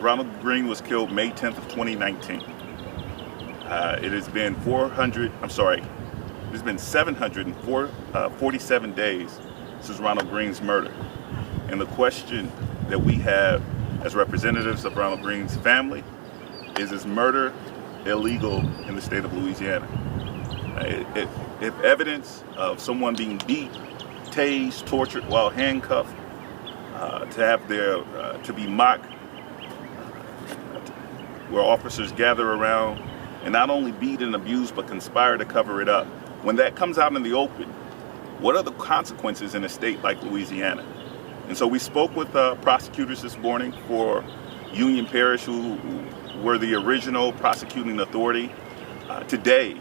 Ronald Greene was killed May 10th of 2019. It has been 747 days since Ronald Greene's murder. And the question that we have as representatives of Ronald Greene's family is murder illegal in the state of Louisiana? If evidence of someone being beat, tased, tortured while handcuffed, to be mocked, where officers gather around and not only beat and abuse but conspire to cover it up, when that comes out in the open, what are the consequences in a state like Louisiana? And so we spoke with prosecutors this morning for Union Parish, who were the original prosecuting authority. Today,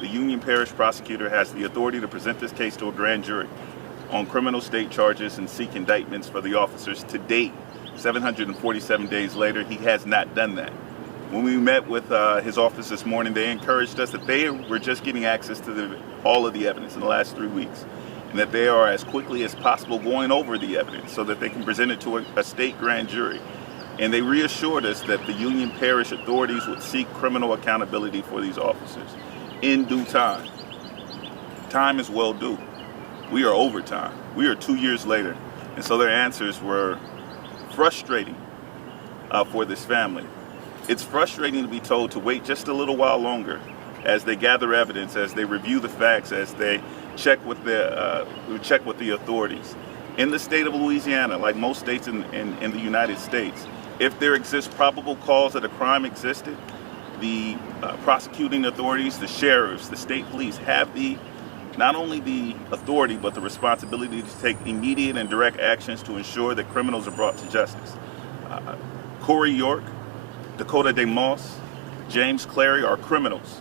the Union Parish prosecutor has the authority to present this case to a grand jury on criminal state charges and seek indictments for the officers. To date, 747 days later, he has not done that. When we met with his office this morning, they encouraged us that they were just getting access to all of the evidence in the last 3 weeks, and that they are as quickly as possible going over the evidence so that they can present it to a state grand jury. And they reassured us that the Union Parish authorities would seek criminal accountability for these officers in due time. Time is well due. We are over time. We are 2 years later. And so their answers were frustrating for this family. It's frustrating to be told to wait just a little while longer as they gather evidence, as they review the facts, as they check with the authorities. In the state of Louisiana, like most states in the United States, if there exists probable cause that a crime existed, the prosecuting authorities, the sheriffs, the state police have not only the authority but the responsibility to take immediate and direct actions to ensure that criminals are brought to justice. Corey York, Dakota DeMoss, James Clary are criminals.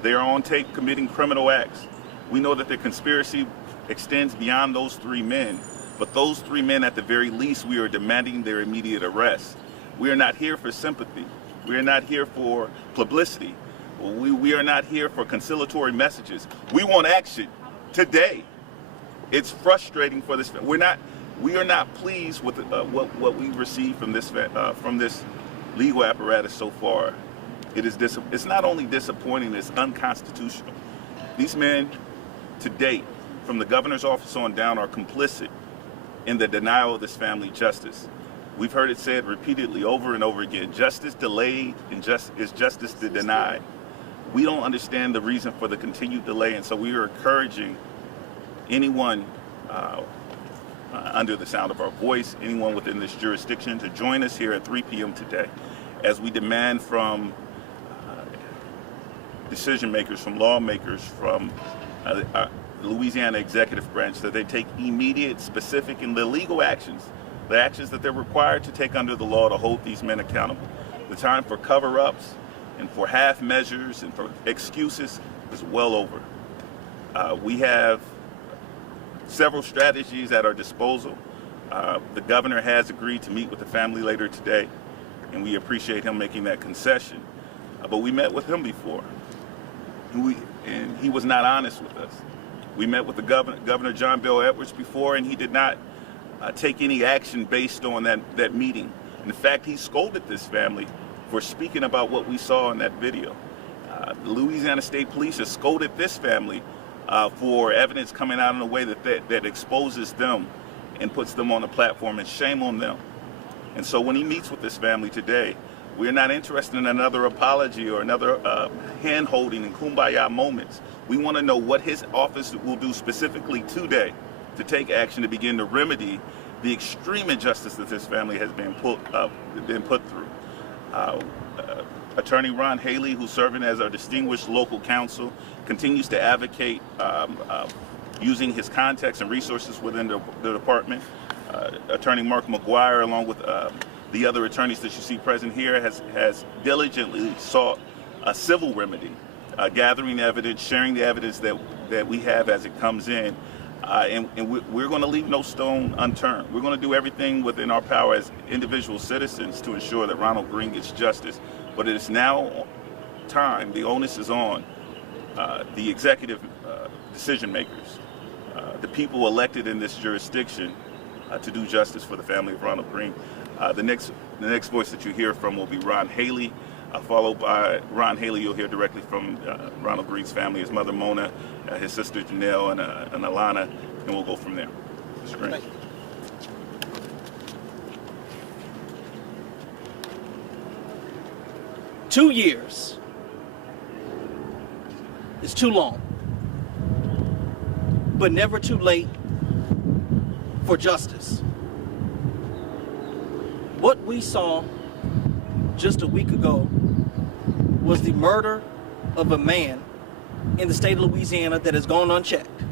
They are on tape committing criminal acts. We know that the conspiracy extends beyond those 3 men, but those 3 men, at the very least, we are demanding their immediate arrest. We are not here for sympathy. We are not here for publicity. We are not here for conciliatory messages. We want action today. It's frustrating for this. We are not pleased with what we've received from this legal apparatus so far. It's not only disappointing, it's unconstitutional. These men, to date, from the governor's office on down, are complicit in the denial of this family justice. We've heard it said repeatedly over and over again, justice delayed is justice denied. We don't understand the reason for the continued delay, and so we are encouraging anyone under the sound of our voice, anyone within this jurisdiction, to join us here at 3 p.m. today as we demand from decision makers, from lawmakers, from the Louisiana executive branch, that they take immediate, specific, and the legal actions, the actions that they're required to take under the law to hold these men accountable. The time for cover-ups and for half measures and for excuses is well over. We have several strategies at our disposal. The governor has agreed to meet with the family later today, and we appreciate him making that concession. But we met with him before, and he was not honest with us. We met with the Governor John Bel Edwards before, and he did not take any action based on that meeting. In fact, he scolded this family for speaking about what we saw in that video. The Louisiana State Police has scolded this family for evidence coming out in a way that exposes them and puts them on the platform, and shame on them. And so when he meets with this family today, we're not interested in another apology or another hand-holding and kumbaya moments. We want to know what his office will do specifically today to take action to begin to remedy the extreme injustice that this family has been put through. Attorney Ron Hanley, who's serving as our distinguished local counsel, continues to advocate using his contacts and resources within the department. Attorney Mark McGuire, along with the other attorneys that you see present here, has diligently sought a civil remedy, gathering evidence, sharing the evidence that we have as it comes in. And we're going to leave no stone unturned. We're going to do everything within our power as individual citizens to ensure that Ronald Greene gets justice. But it is now time, the onus is on the executive decision makers, the people elected in this jurisdiction, to do justice for the family of Ronald Greene. The next voice that you hear from will be Ron Haley, followed by Ron Haley. You'll hear directly from Ronald Greene's family, his mother Mona, his sister Janelle, and Alana, and we'll go from there. Mr. Greene. 2 years is too long, but never too late for justice. What we saw just a week ago was the murder of a man in the state of Louisiana that has gone unchecked,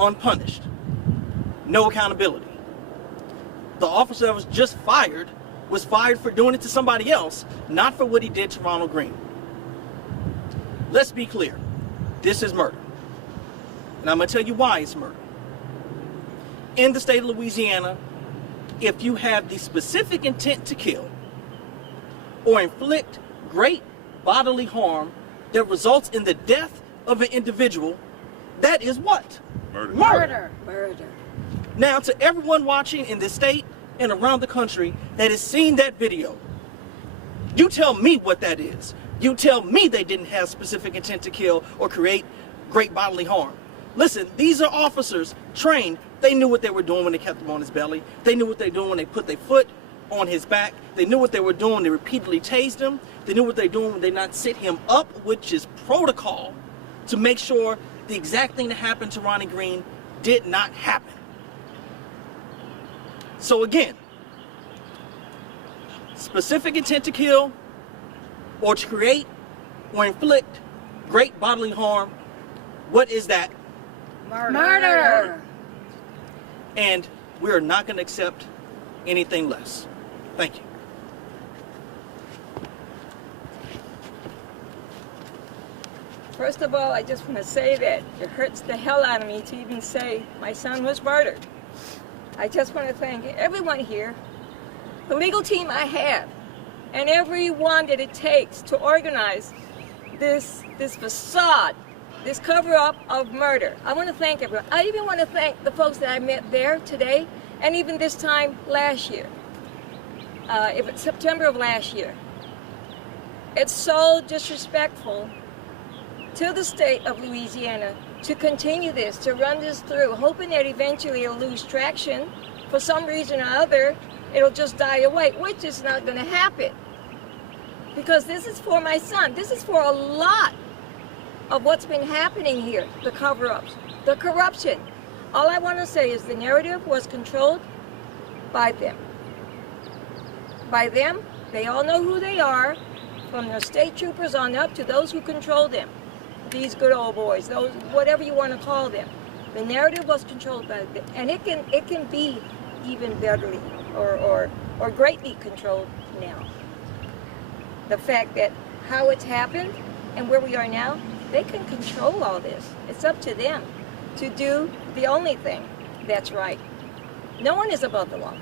unpunished, no accountability. The officer that was just fired was fired for doing it to somebody else, not for what he did to Ronald Greene. Let's be clear, this is murder. And I'm going to tell you why it's murder. In the state of Louisiana, if you have the specific intent to kill or inflict great bodily harm that results in the death of an individual, that is what? Murder. Murder. Murder. Now, to everyone watching in this state and around the country that has seen that video, you tell me what that is. You tell me they didn't have specific intent to kill or create great bodily harm. Listen, these are officers trained. They knew what they were doing when they kept him on his belly. They knew what they were doing when they put their foot on his back. They knew what they were doing when they repeatedly tased him. They knew what they were doing when they not sit him up, which is protocol, to make sure the exact thing that happened to Ronnie Greene did not happen. So again, specific intent to kill or to create or inflict great bodily harm, what is that? Murder. Murder. And we are not going to accept anything less. Thank you. First of all, I just want to say that it hurts the hell out of me to even say my son was murdered. I just want to thank everyone here, the legal team I have, and everyone that it takes to organize this facade, this cover-up of murder. I want to thank everyone. I even want to thank the folks that I met there today, and even this time last year, September of last year. It's so disrespectful to the state of Louisiana to continue this, to run this through, hoping that eventually it'll lose traction. For some reason or other, it'll just die away, which is not going to happen. Because this is for my son. This is for a lot of what's been happening here, the cover-ups, the corruption. All I want to say is the narrative was controlled by them. By them, they all know who they are, from the state troopers on up to those who control them. These good old boys, those, whatever you want to call them. The narrative was controlled by them, and it can be even betterly or greatly controlled now. The fact that how it's happened and where we are now, they can control all this. It's up to them to do the only thing that's right. No one is above the law.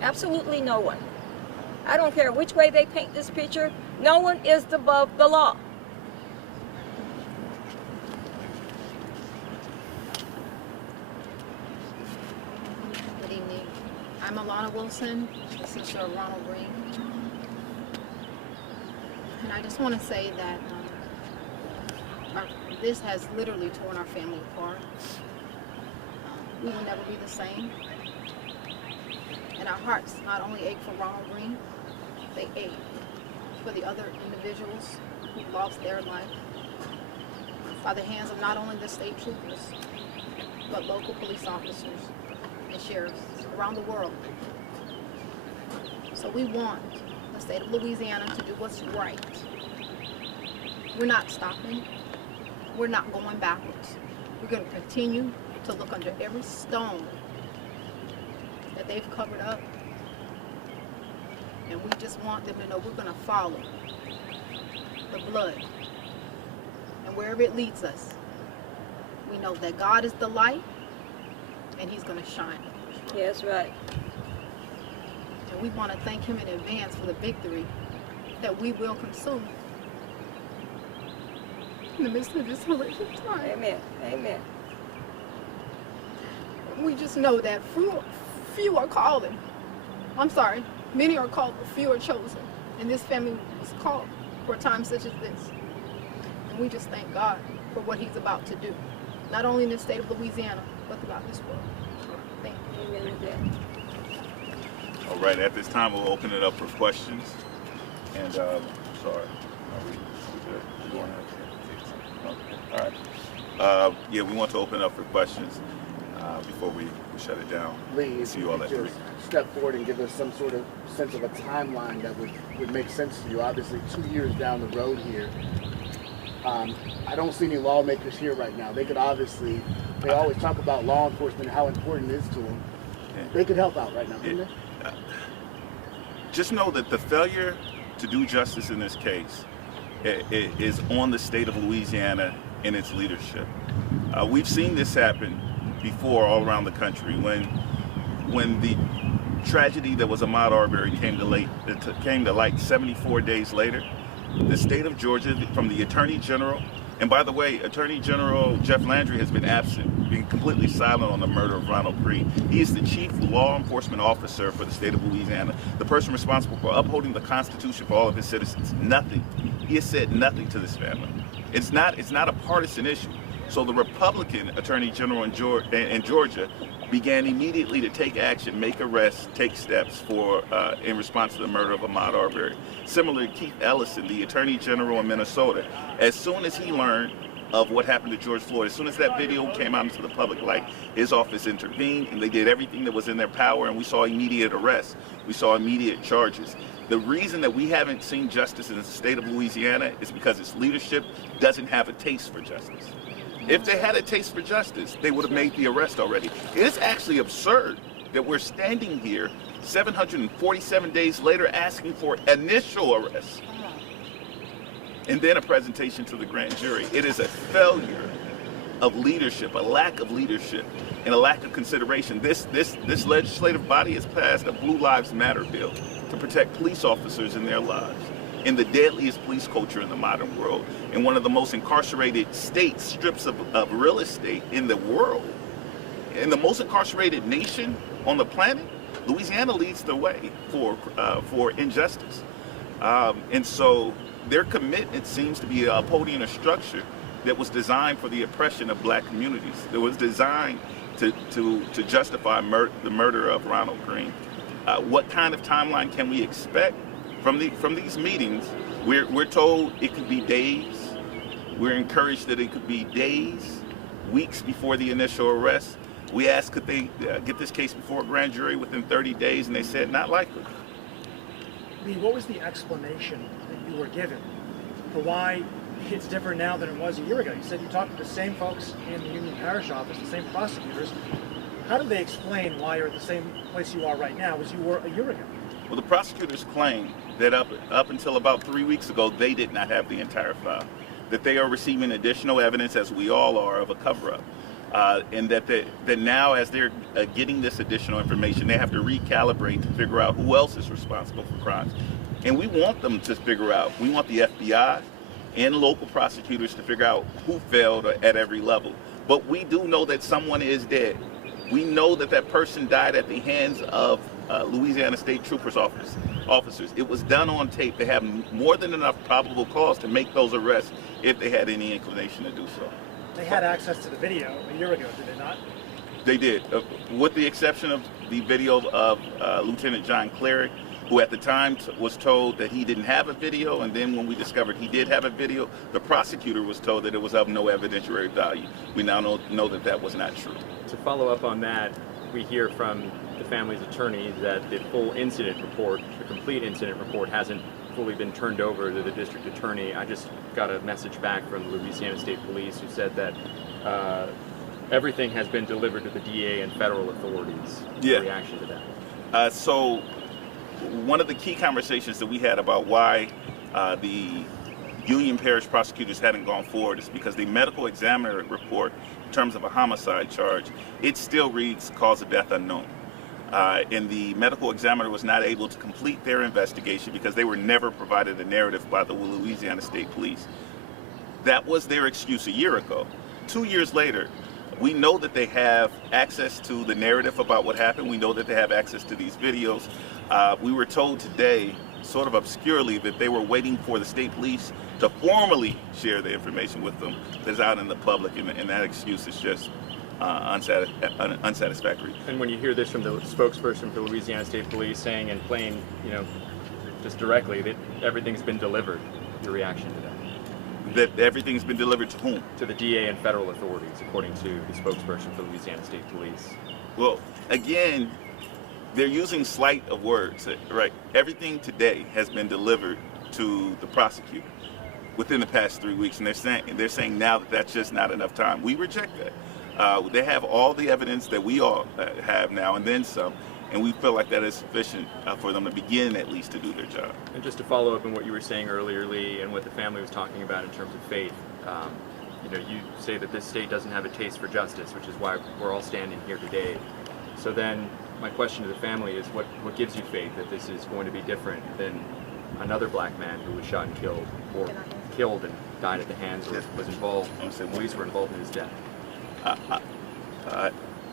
Absolutely no one. I don't care which way they paint this picture, no one is above the law. Good evening. I'm Alana Wilson, the sister of Ronald Greene. And I just want to say that this has literally torn our family apart. We will never be the same. And our hearts not only ache for Ronald Greene, they ache for the other individuals who lost their life by the hands of not only the state troopers, but local police officers and sheriffs around the world. So we want the state of Louisiana to do what's right. We're not stopping. We're not going backwards. We're going to continue to look under every stone that they've covered up. And we just want them to know we're going to follow the blood. And wherever it leads us, we know that God is the light and He's going to shine. Yes, right. And we want to thank Him in advance for the victory that we will consume in the midst of this horrific time. Amen. Amen. We just know that few are calling. I'm sorry. Many are called, but few are chosen. And this family was called for a time such as this. And we just thank God for what he's about to do. Not only in the state of Louisiana, but throughout this world. Thank you. Amen. All right, at this time, we'll open it up for questions. And, sorry, are we good? We going ahead? Okay. All right. Yeah, we want to open it up for questions before we shut it down. Lee, if See you you all could at 3. just step forward and give us some sort of sense of a timeline that would make sense to you. Obviously, 2 years down the road here, I don't see any lawmakers here right now. They could obviously, they always talk about law enforcement and how important it is to them. Yeah. They could help out right now, couldn't they? Just know that the failure to do justice in this case is on the state of Louisiana and its leadership. We've seen this happen before all around the country. When the tragedy that was Ahmaud Arbery came to light 74 days later, the state of Georgia, from the Attorney General, and by the way, Attorney General Jeff Landry has been absent, been completely silent on the murder of Ronald Greene. He is the chief law enforcement officer for the state of Louisiana, the person responsible for upholding the Constitution for all of his citizens. Nothing. He has said nothing to this family. It's not a partisan issue. So the Republican Attorney General in Georgia began immediately to take action, make arrests, take steps in response to the murder of Ahmaud Arbery. Similarly, Keith Ellison, the Attorney General in Minnesota, as soon as he learned of what happened to George Floyd, as soon as that video came out into the public light, his office intervened and they did everything that was in their power, and we saw immediate arrests. We saw immediate charges. The reason that we haven't seen justice in the state of Louisiana is because its leadership doesn't have a taste for justice. If they had a taste for justice, they would have made the arrest already. It's actually absurd that we're standing here 747 days later asking for initial arrests and then a presentation to the grand jury. It is a failure of leadership, a lack of leadership, and a lack of consideration. This legislative body has passed a Blue Lives Matter bill to protect police officers and their lives in the deadliest police culture in the modern world, in one of the most incarcerated states, strips of real estate in the world, in the most incarcerated nation on the planet. Louisiana leads the way for injustice, and so their commitment seems to be upholding a structure that was designed for the oppression of black communities. That was designed to justify the murder of Ronald Greene. What kind of timeline can we expect from these meetings? We're told it could be days. We're encouraged that it could be days, weeks before the initial arrest. We asked, could they get this case before a grand jury within 30 days, and they said not likely. Lee, what was the explanation that you were given for why it's different now than it was a year ago? You said you talked to the same folks in the Union Parish office, the same prosecutors. How did they explain why you're at the same place you are right now as you were a year ago? Well, the prosecutors claim that up until about 3 weeks ago, they did not have the entire file, that they are receiving additional evidence, as we all are, of a cover-up. And that now, as they're getting this additional information, they have to recalibrate to figure out who else is responsible for crimes. And we want them to figure out, we want the FBI and local prosecutors to figure out who failed at every level. But we do know that someone is dead. We know that that person died at the hands of Louisiana State Troopers officers. It was done on tape. They have more than enough probable cause to make those arrests if they had any inclination to do so. They had access to the video a year ago, did they not? They did, with the exception of the video of Lieutenant John Cleric, who at the time was told that he didn't have a video, and then when we discovered he did have a video, the prosecutor was told that it was of no evidentiary value. We now know that that was not true. To follow up on that, we hear from the family's attorney that the full incident report, the complete incident report, hasn't fully been turned over to the district attorney. I just got a message back from Louisiana State Police who said that everything has been delivered to the DA and federal authorities. Yeah. Reaction to that? So one of the key conversations that we had about why the Union Parish prosecutors hadn't gone forward is because the medical examiner report, in terms of a homicide charge, it still reads cause of death unknown. And the medical examiner was not able to complete their investigation because they were never provided a narrative by the Louisiana State Police. That was their excuse a year ago. 2 years later, we know that they have access to the narrative about what happened. We know that they have access to these videos. We were told today, sort of obscurely, that they were waiting for the state police to formally share the information with them that's out in the public, and that excuse is just unsatisfactory. And when you hear this from the spokesperson for Louisiana State Police saying in plain, just directly that everything's been delivered, your reaction to that? That everything's been delivered to whom? To the DA and federal authorities, according to the spokesperson for Louisiana State Police. Well, again, they're using slight of words, right? Everything today has been delivered to the prosecutor within the past 3 weeks, and they're saying now that that's just not enough time. We reject that. They have all the evidence that we all have now, and then some, and we feel like that is sufficient for them to begin at least to do their job. And just to follow up on what you were saying earlier, Lee, and what the family was talking about in terms of faith, you say that this state doesn't have a taste for justice, which is why we're all standing here today. So then my question to the family is, what gives you faith that this is going to be different than another black man who was shot and killed, or killed and died at the hands, or was involved, police were involved in his death?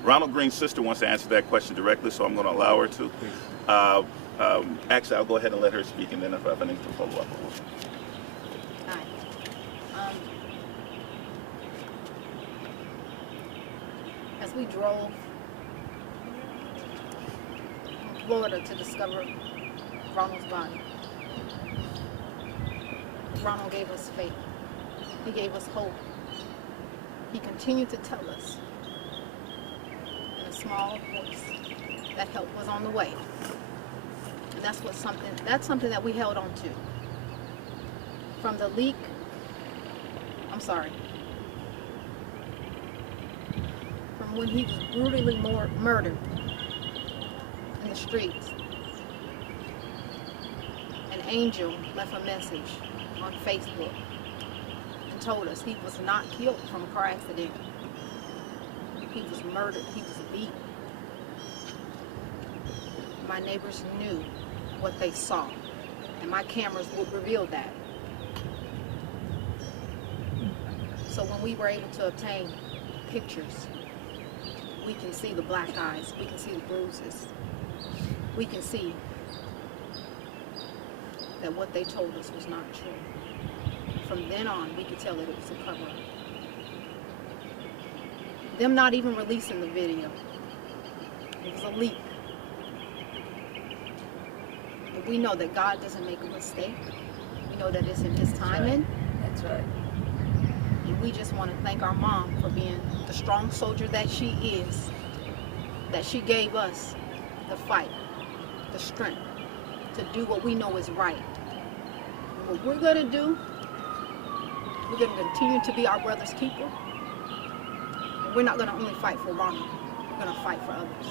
Ronald Greene's sister wants to answer that question directly, so I'm going to allow her to. Actually, I'll go ahead and let her speak, and then if I have anything to follow up, I will. Hi. As we drove from Florida to discover Ronald's body, Ronald gave us faith. He gave us hope. He continued to tell us in a small voice that help was on the way. And that's something that we held on to. From the leak, from when he was brutally murdered in the streets, an angel left a message on Facebook and told us he was not killed from a car accident. He was murdered. He was beaten. My neighbors knew what they saw, and my cameras would reveal that. So when we were able to obtain pictures, we can see the black eyes, we can see the bruises, we can see that what they told us was not true. From then on, we could tell that it was a cover-up. Them not even releasing the video, it was a leak. But we know that God doesn't make a mistake. We know that it's in His timing. That's right. And we just want to thank our mom for being the strong soldier that she is, that she gave us the fight, the strength to do what we know is right. And what we're going to do, we're going to continue to be our brother's keeper. And we're not going to only fight for Ronald, we're going to fight for others.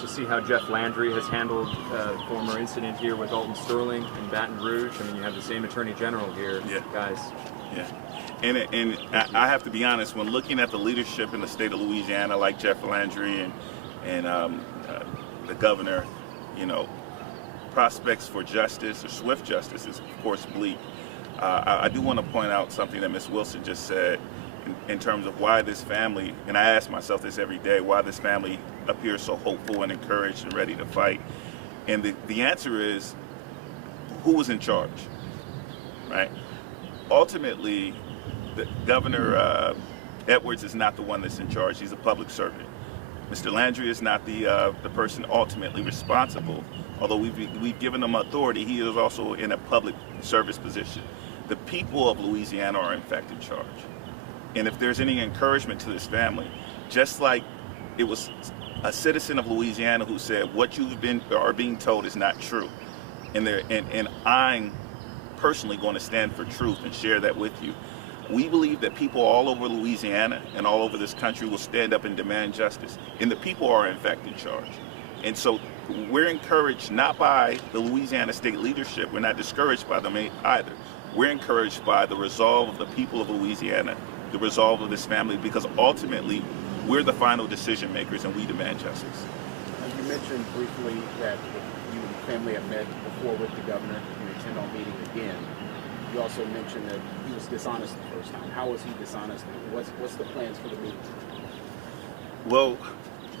To see how Jeff Landry has handled a former incident here with Alton Sterling in Baton Rouge. I mean, you have the same Attorney General here, guys. Yeah. And I have to be honest, when looking at the leadership in the state of Louisiana, like Jeff Landry and the governor, prospects for justice or swift justice is, of course, bleak. I do want to point out something that Ms. Wilson just said in terms of why this family, and I ask myself this every day, why this family appears so hopeful and encouraged and ready to fight. And the answer is, who was in charge, right? Ultimately, Governor Edwards is not the one that's in charge. He's a public servant. Mr. Landry is not the person ultimately responsible. Although we've given him authority, he is also in a public service position. The people of Louisiana are in fact in charge. And if there's any encouragement to this family, just like it was a citizen of Louisiana who said what you've are being told is not true, and I'm personally going to stand for truth and share that with you. We believe that people all over Louisiana and all over this country will stand up and demand justice, and the people are in fact in charge. And so we're encouraged not by the Louisiana state leadership, we're not discouraged by them either. We're encouraged by the resolve of the people of Louisiana, the resolve of this family, because ultimately we're the final decision makers and we demand justice. You mentioned briefly that you and the family have met before with the governor. You intend on meeting again. You also mentioned that he was dishonest the first time. How was he dishonest? What's the plans for the meeting? Well,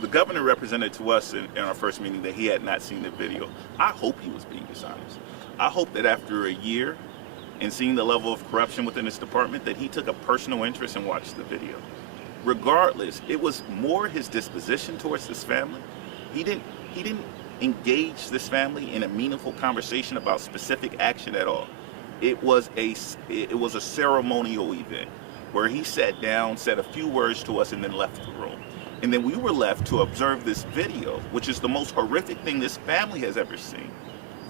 the governor represented to us in our first meeting that he had not seen the video. I hope he was being dishonest. I hope that after a year and seeing the level of corruption within his department, that he took a personal interest and watched the video. Regardless, it was more his disposition towards this family. He didn't engage this family in a meaningful conversation about specific action at all. It was a ceremonial event where he sat down, said a few words to us, and then left the room. And then we were left to observe this video, which is the most horrific thing this family has ever seen.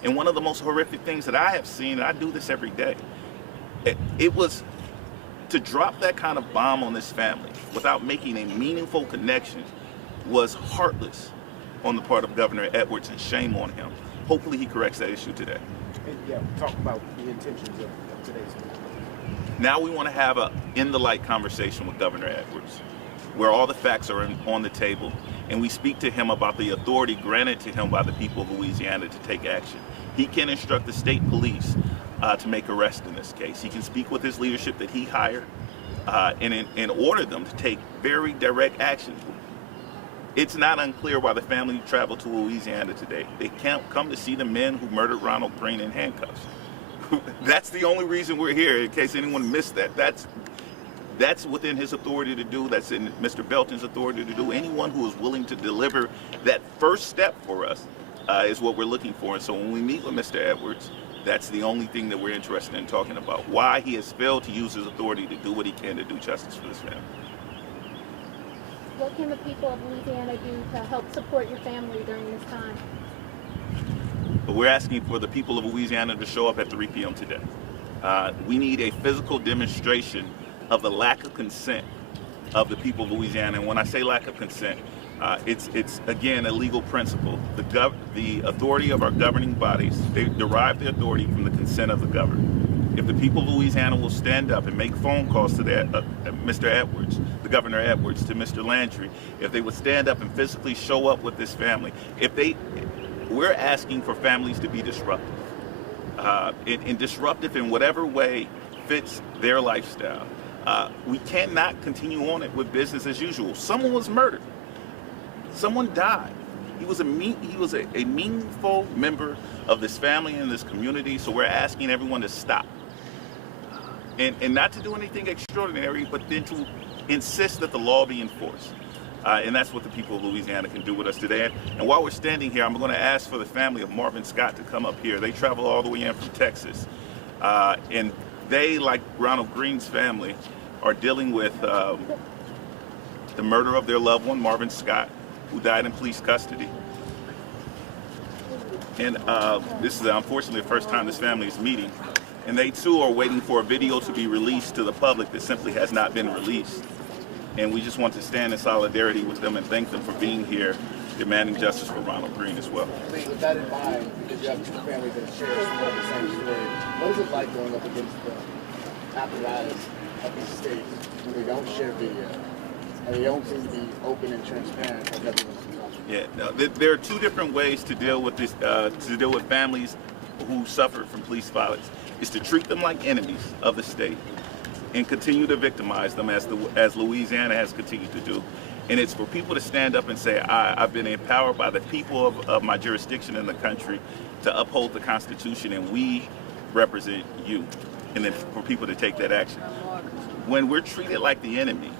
And one of the most horrific things that I have seen, and I do this every day. It was to drop that kind of bomb on this family without making a meaningful connection was heartless on the part of Governor Edwards, and shame on him. Hopefully he corrects that issue today. And yeah, talk about the intentions of today's meeting. Now we want to have a in-the-light conversation with Governor Edwards, where all the facts are on the table, and we speak to him about the authority granted to him by the people of Louisiana to take action. He can instruct the state police to make arrests in this case. He can speak with his leadership that he hired and order them to take very direct action. It's not unclear why the family traveled to Louisiana today. They can't come to see the men who murdered Ronald Greene in handcuffs. That's the only reason we're here, in case anyone missed that. That's within his authority to do. That's in Mr. Belton's authority to do. Anyone who is willing to deliver that first step for us is what we're looking for. And so when we meet with Mr. Edwards, that's the only thing that we're interested in talking about. Why he has failed to use his authority to do what he can to do justice for this family. What can the people of Louisiana do to help support your family during this time? But we're asking for the people of Louisiana to show up at 3 p.m. today. We need a physical demonstration of the lack of consent of the people of Louisiana. And when I say lack of consent, it's again a legal principle. The authority of our governing bodies, they derive the authority from the consent of the governed. If the people of Louisiana will stand up and make phone calls to Mr. Edwards, the Governor Edwards, to Mr. Landry, if they would stand up and physically show up with this family, we're asking for families to be disruptive, and disruptive in whatever way fits their lifestyle. We cannot continue on it with business as usual. Someone was murdered. Someone died. He was a meaningful member of this family and this community, so we're asking everyone to stop. And not to do anything extraordinary, but then to insist that the law be enforced. And that's what the people of Louisiana can do with us today. And while we're standing here, I'm going to ask for the family of Marvin Scott to come up here. They travel all the way in from Texas. And they, like Ronald Greene's family, are dealing with the murder of their loved one, Marvin Scott, who died in police custody. And this is unfortunately the first time this family is meeting. And they too are waiting for a video to be released to the public that simply has not been released. And we just want to stand in solidarity with them and thank them for being here, demanding justice for Ronald Greene as well. With that in mind, because you have two families that share somewhat of the same story, what is it like going up against the apparatus of these states when they don't share video and they don't seem to be open and transparent like everyone's talking? Yeah, no, there are two different ways to deal with this, to deal with families who suffered from police violence. Is to treat them like enemies of the state and continue to victimize them as Louisiana has continued to do. And it's for people to stand up and say, I've been empowered by the people of my jurisdiction in the country to uphold the Constitution, and we represent you. And then for people to take that action. When we're treated like the enemy,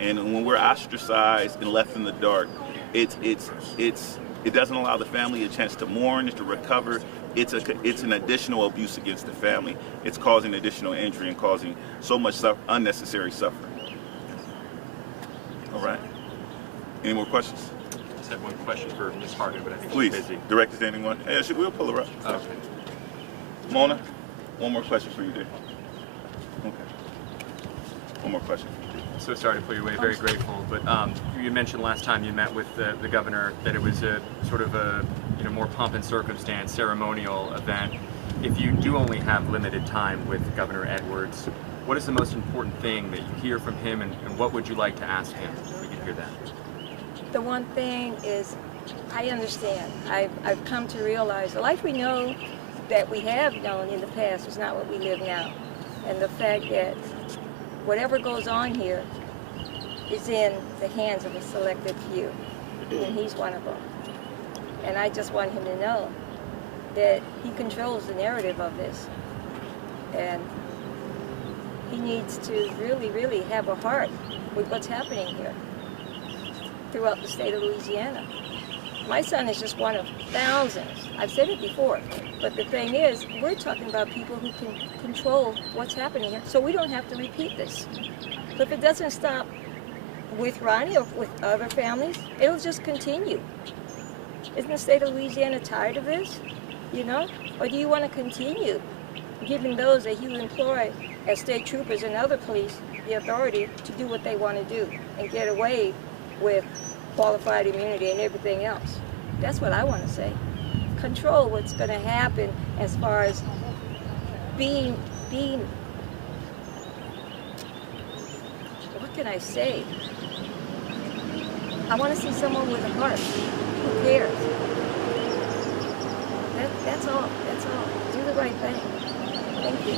and when we're ostracized and left in the dark, it doesn't allow the family a chance to mourn, to recover. It's an additional abuse against the family. It's causing additional injury and causing so much unnecessary suffering. All right. Any more questions? I just had one question for Ms. Harden, but I think Please, she's busy. direct it to anyone. Yeah, we'll pull her up. Okay. Mona, one more question for you, dear. Okay. One more question. So sorry to pull you away, very grateful, but you mentioned last time you met with the governor that it was a sort of a more pomp and circumstance, ceremonial event. If you do only have limited time with Governor Edwards, what is the most important thing that you hear from him, and what would you like to ask him if we could hear that? The one thing is, I understand. I've come to realize the life we know that we have known in the past is not what we live now. And the fact that whatever goes on here is in the hands of a selected few. and he's one of them. And I just want him to know that he controls the narrative of this. And he needs to really, really have a heart with what's happening here throughout the state of Louisiana. My son is just one of thousands. I've said it before, but the thing is, we're talking about people who can control what's happening here, so we don't have to repeat this. So if it doesn't stop with Ronnie or with other families, it'll just continue. Isn't the state of Louisiana tired of this? You know? Or do you want to continue giving those that you employ as state troopers and other police the authority to do what they want to do and get away with qualified immunity and everything else? That's what I want to say. Control what's going to happen as far as being, what can I say? I want to see someone with a heart. Who cares? That's all. That's all. Do the right thing. Thank you.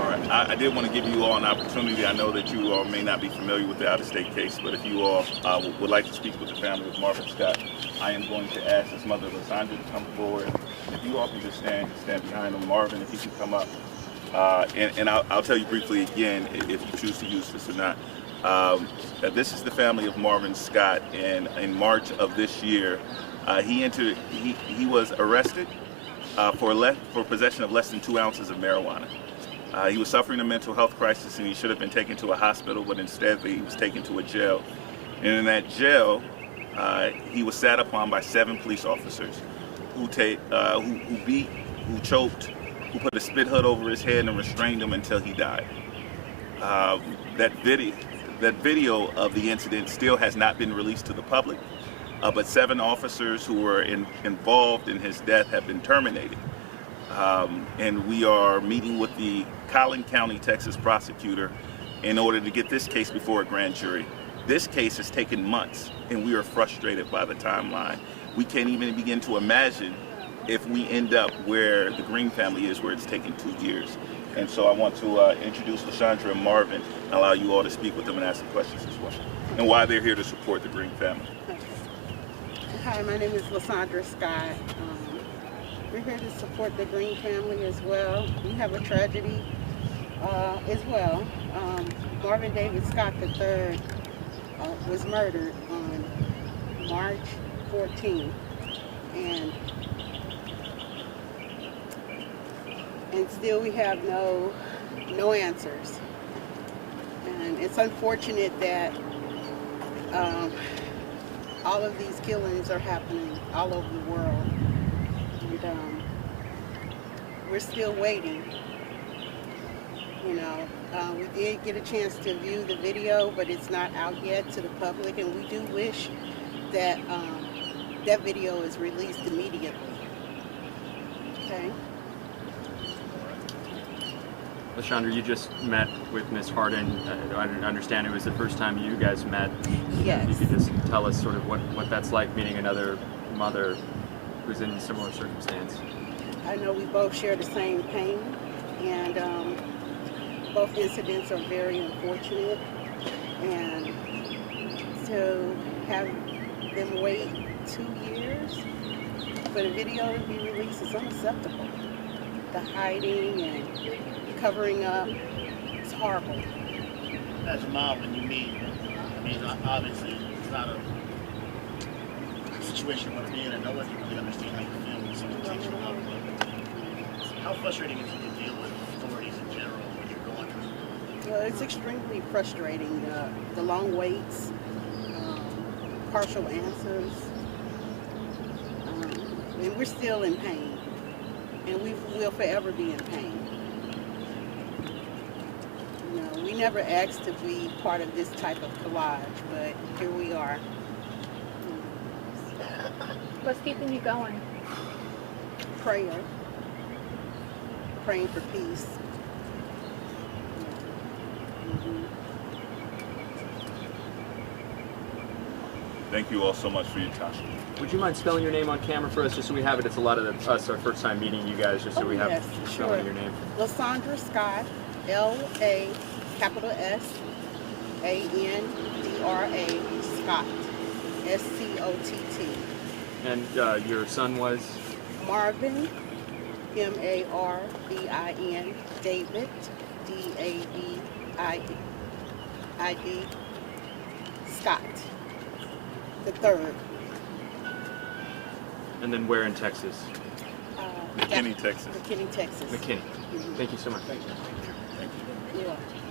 All right. I did want to give you all an opportunity. I know that you all may not be familiar with the out-of-state case, but if you all would like to speak with the family of Marvin Scott, I am going to ask his mother, Lysandra, to come forward. If you all can just stand behind him. Marvin, if he can come up. And I'll tell you briefly again, if you choose to use this or not. This is the family of Marvin Scott, and in March of this year, he was arrested for possession of less than 2 ounces of marijuana. He was suffering a mental health crisis, and he should have been taken to a hospital, but instead he was taken to a jail. And in that jail, he was sat upon by 7 police officers who beat, who choked, who put a spit hood over his head and restrained him until he died. That video of the incident still has not been released to the public, but 7 officers who were involved in his death have been terminated. And we are meeting with the Collin County, Texas prosecutor in order to get this case before a grand jury. This case has taken months, and we are frustrated by the timeline. We can't even begin to imagine if we end up where the Greene family is, where it's taken 2 years. And so I want to introduce Lysandra and Marvin and allow you all to speak with them and ask some questions as well, and why they're here to support the Greene family. Hi, my name is Lysandra Scott. We're here to support the Greene family as well. We have a tragedy as well. Marvin David Scott III was murdered on March 14th, and still we have no answers. And it's unfortunate that all of these killings are happening all over the world. And we're still waiting. You know, we did get a chance to view the video, but it's not out yet to the public, and we do wish that that video is released immediately. Okay. Lysandra, you just met with Miss Hardin. I understand it was the first time you guys met. Yes. You could just tell us sort of what that's like, meeting another mother who's in a similar circumstance. I know we both share the same pain, and both incidents are very unfortunate, and to have them wait 2 years for the video to be released is unacceptable. The hiding and covering up, it's horrible. As a mom, when you meet, I mean, obviously it's not a situation you want to be in, and no one can really understand how you feel when someone takes you out. How frustrating is it to deal with authorities in general when you're going through? Well, it's extremely frustrating. The long waits, partial answers, and we're still in pain, and we will forever be in pain. You know, we never asked to be part of this type of collage, but here we are. What's keeping you going? Prayer. Praying for peace. Thank you all so much for your time. Would you mind spelling your name on camera for us, just so we have it? It's a lot of us, our first time meeting you guys, just so we have yes, spelling sure. your name. Lysandra Scott, L-A-S-A-N-D-R-A, Scott. S-C-O-T-T. And your son was? Marvin, M-A-R-V-I-N, David, D-A-V-I-D, Scott, the third. And then where in Texas? McKinney, Texas. McKinney, Texas. McKinney. Thank you so much. Thank you. You're welcome.